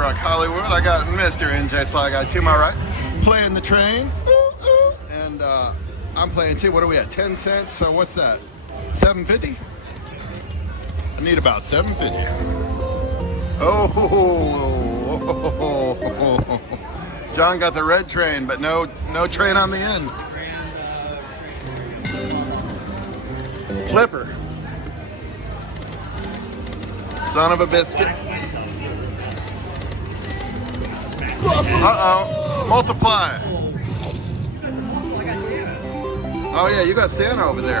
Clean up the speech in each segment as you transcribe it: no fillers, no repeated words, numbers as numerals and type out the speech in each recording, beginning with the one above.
Rock, Hollywood. I got Mr. NJ Sly Guy to my right, playing the train. And I'm playing too. What are we at? 10 cents. So what's that? 7.50? I need about 7.50. Oh, John got the red train, but no train on the end. Flipper. Son of a biscuit. Uh-oh. Multiply. Oh yeah, you got Santa over there.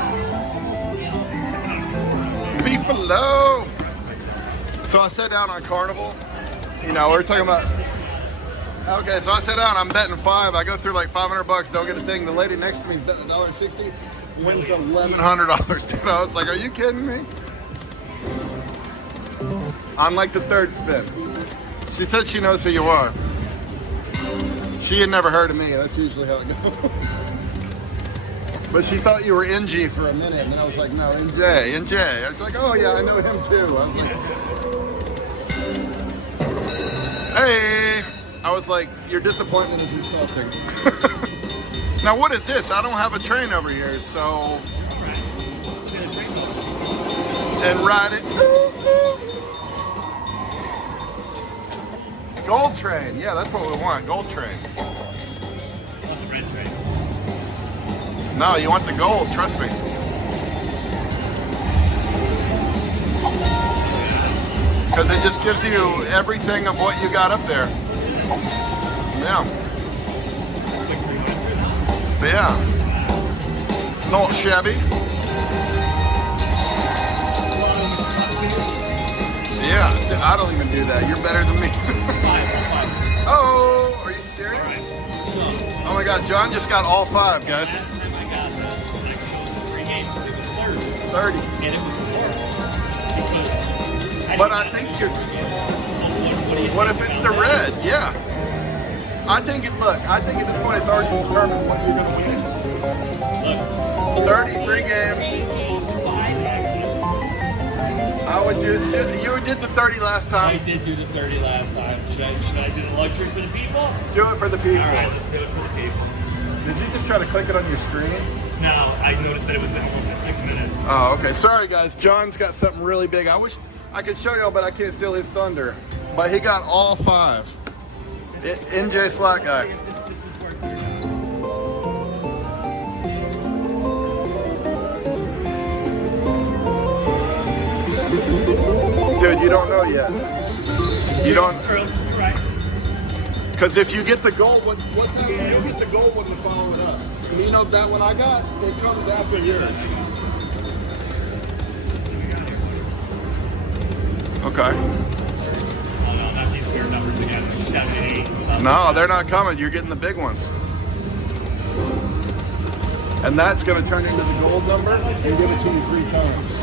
Beefalo. So I sat down on Carnival. You know, we're talking about. Okay, so I sat down. I'm betting 5. I go through like $500. Don't get a thing. The lady next to me is betting $1.60. Wins $1,100. Dude, I was like, are you kidding me? On like the 3rd spin. She said she knows who you are. She had never heard of me. That's usually how it goes. But she thought you were NG for a minute, and then I was like, no, NJ. I was like, oh yeah, I know him too. I was like, hey. I was like, your disappointment is insulting. Now what is this? I don't have a train over here, so. And ride it. Gold train. Yeah, that's what we want. Gold train. Not the red train. No, you want the gold, trust me. Because it just gives you everything of what you got up there. Yeah. But yeah. Not shabby. Yeah, I don't even do that. You're better than me. Oh, are you serious? Oh my God, John just got all 5, guys. Last time I got this, I chose the 3 games, it was 30. 30. And it was horrible. Because but I think you're. What if it's the red? Yeah. I think at this point it's already determined what you're going to win. Look. 33 games. 3 games, 5 exits. I would do. You did the 30 last I time. did do the 30 last time. Should I do the luxury for the people? Do it for the people. All right, let's do it for the people. Did you just try to click it on your screen? No, I noticed that it was almost at 6 minutes. Oh, okay. Sorry, guys. John's got something really big. I wish I could show y'all, but I can't steal his thunder. But he got all 5. NJ Slack Guy. Dude, you don't know yet. You don't. True, you're right. Because if you get the gold one, what's happening? You'll get the gold one to follow it up. And you know that one I got, it comes after yours. Okay. Oh no, not these weird numbers again, like 7 and 8 and stuff. No, they're not coming. You're getting the big ones. And that's going to turn into the gold number and give it to you 3 times.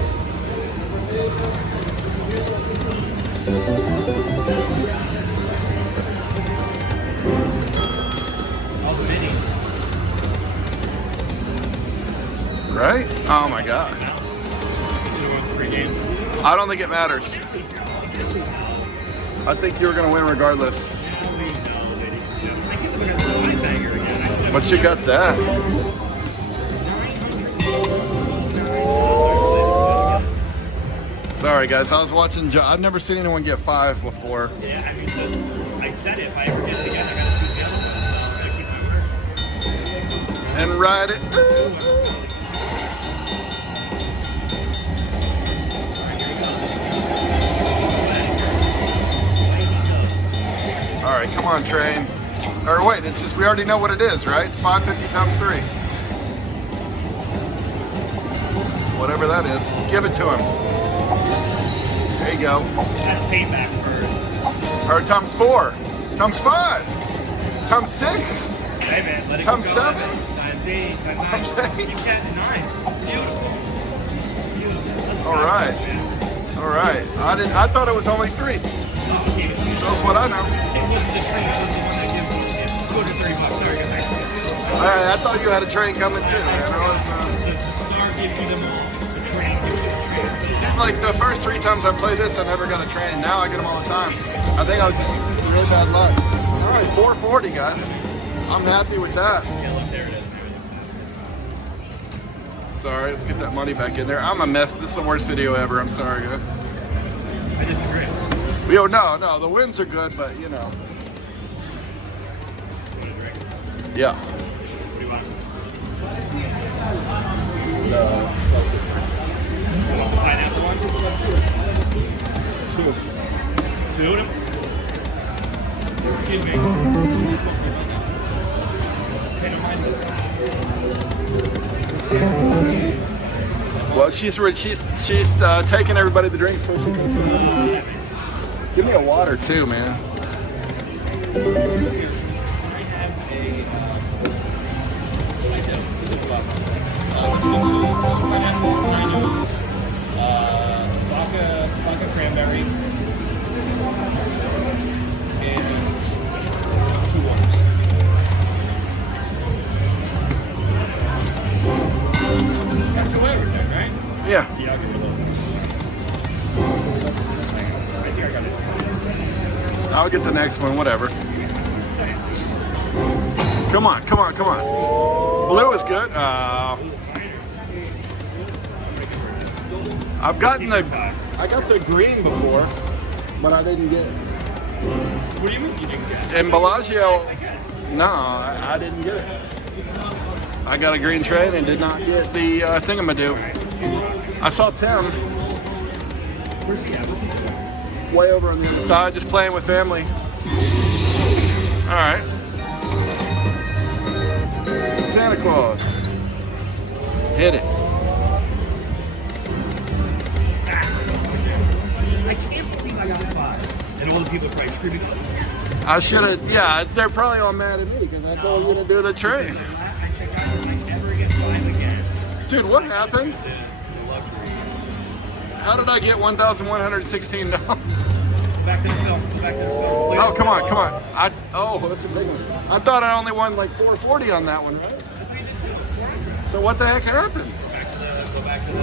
Right? Oh my God. So we're with 3 games. I don't think it matters. I think you're going to win regardless. But you got that. Sorry guys, I was watching I've never seen anyone get 5 before. Yeah, I mean, I said it, if I ever get it again, I gotta choose the other one, so I gotta keep moving. And ride it. All right, come on, train. Or wait, it's just we already know what it is, right? It's 550 times 3. Whatever that is, give it to him. There you go. That's payback for... Or times 4, times 5, times 6, Hey man, let it times go. 7. Times 8, times 9. Times 8. You got 9. Beautiful. Beautiful. All right. All right. I thought it was only 3. That's what I know. It wasn't the train, it was the one that gives me $230. Sorry, get back to you. All right, I thought you had a train coming too, man. The star gives you them all. The train gives you the train. It's like the first 3 times I played this, I never got a train. Now I get them all the time. I think I was just really bad luck. All right, 440, guys. I'm happy with that. Yeah, look, there it is. Sorry, let's get that money back in there. I'm a mess. This is the worst video ever. I'm sorry, guys. I disagree. No, the wins are good, but you know. Yeah. What do you want? Pineapple one? Two of them? Excuse me. Okay, don't mind this. Well, she's taking everybody the drinks first. That makes sense. Give me a water too, man. I have two pineapple, pineapples, vodka cranberry, and 2 waters. Got your everything, right? Yeah. Yeah, I'll give you a little. I think I got it. I'll get the next one, whatever. Come on. Blue is good. I got the green before, but I didn't get it. What do you mean you didn't get it? In Bellagio, no, I didn't get it. I got a green train and did not get the thingamadoo. I saw Tim Where's he at? What's he doing? way over on the other side, just playing with family. All right. Santa Claus. Hit it. I can't believe I got 5. And all the people are probably screaming. I should have, yeah, they're probably all mad at me because I told you to do the train. I said, God, I might never get 5 again. Dude, what happened? How did I get $1,116? Back to the film. Oh, come on. That's a big one. I thought I only won like 440 on that one, right? So what the heck happened? Go back to the.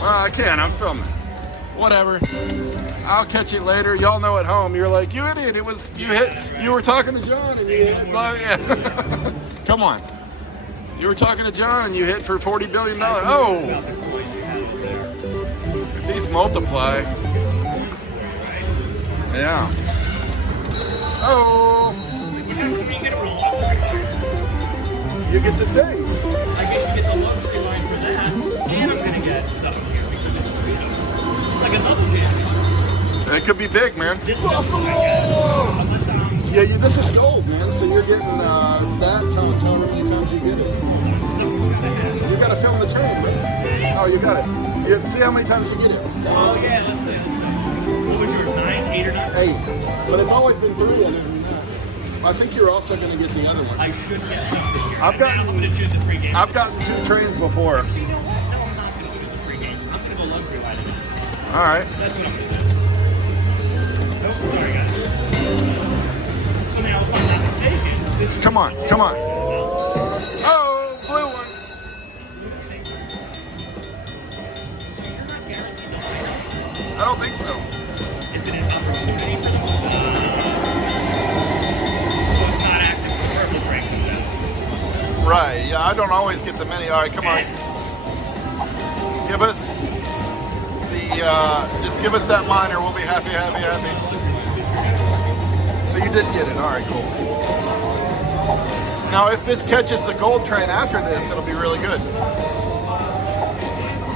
Well, I can't. I'm filming. Whatever. I'll catch it later. Y'all know at home. You're like, you idiot. You were talking to John and you hit. Yeah. Come on. You were talking to John and you hit for $40 billion. Oh. If these multiply. Yeah. Oh. You get the thing. I guess you get the luxury line for that. And I'm going to get stuff here because it's free. It's like another jam. It could be big, man. This one, I guess. Unless I'm. Yeah, this is gold, man. So you're getting that times however many times you get it. You got to film the train, right? Oh, you got it. You see how many times you get it. Oh, yeah, let's see. What was yours, 9, 8 or 9? 8. But it's always been 3 other than that. I think you're also going to get the other one. I should get something here. I'm going to choose a free game. I've gotten 2 trains before. So you know what? No, I'm not going to choose a free game. I'm going to go luxury line. All right. That's what I'm going to do. Nope, sorry, guys. So now, if I'm not mistaken, this is... Come on. Oh, blue one. So you're not guaranteed to win? I don't think so. Is it an opportunity for them? So it's not active when the purple train comes out. Right. Yeah, I don't always get the mini. All right, come on. Give us just give us that minor. We'll be happy. So you did get it. All right, cool. Now, if this catches the gold train after this, it'll be really good.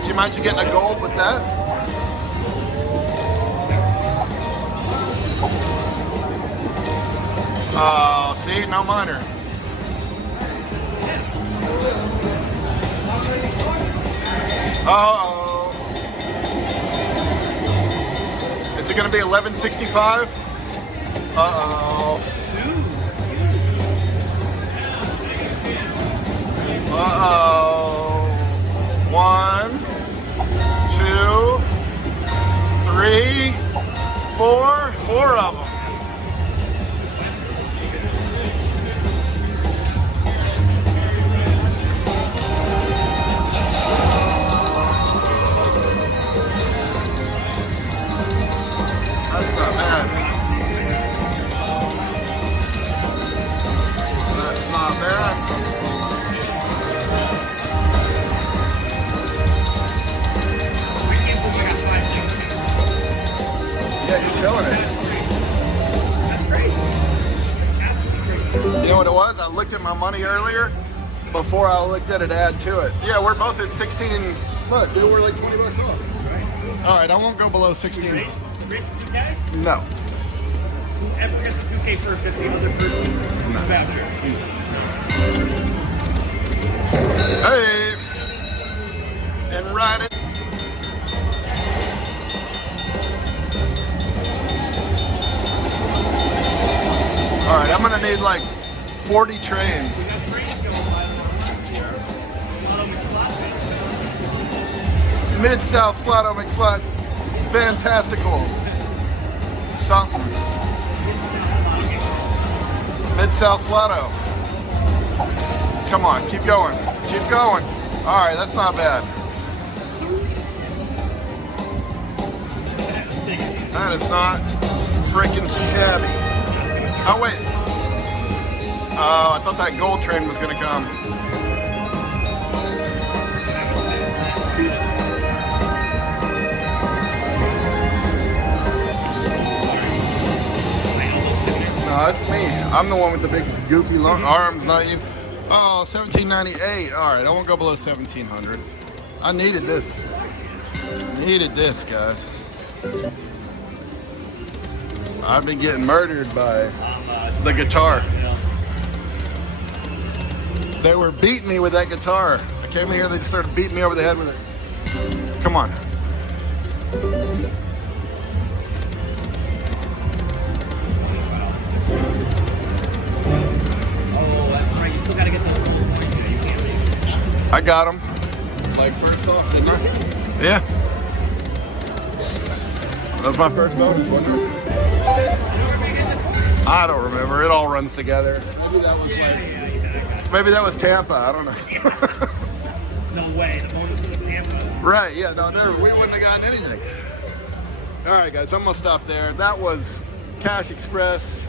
Do you mind you getting a gold with that? Oh, see, no minor. Uh-oh. Is it going to be 1165? Uh-oh. Uh-oh. 1, 2, 3, 4. 4 of them. That's not bad. looked at my money earlier before I looked at it to add to it. Yeah, we're both at 16. Look, dude, we're like 20 bucks off. All right, I won't go below 16. Race to 2K? No. Whoever gets a 2K first gets the other person's voucher. Hey, and ride it. All right, I'm gonna need like 40 trains. We got trains going by the lines here. Lotto McSlot. Mid-South Slotto McSlot. Fantastical. Something. Mid-South Slotto. Come on, keep going. Keep going. All right, that's not bad. That is not freaking shabby. Oh, wait. Oh, I thought that gold train was going to come. No, that's me. I'm the one with the big goofy long arms, not you. Oh, 1798. All right, I won't go below 1700. I needed this. Needed this, guys. I've been getting murdered by the guitar. They were beating me with that guitar. I came in here, they just started beating me over the head with it. Come on. Oh, that's right. You still got to get those points. You can't leave. I got them. Like first off, didn't I? Yeah. That was my first bonus, wasn't it? I don't remember. It all runs together. Maybe that was maybe that was Tampa. I don't know. No way. The bonus is in Tampa. Right, yeah, no, we wouldn't have gotten anything. All right, guys, I'm gonna stop there. That was Cash Express,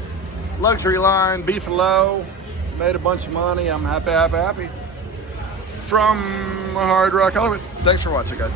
Luxury Line, Beef and Low. Made a bunch of money. I'm happy, happy, happy. From Hard Rock Hollywood. Thanks for watching, guys.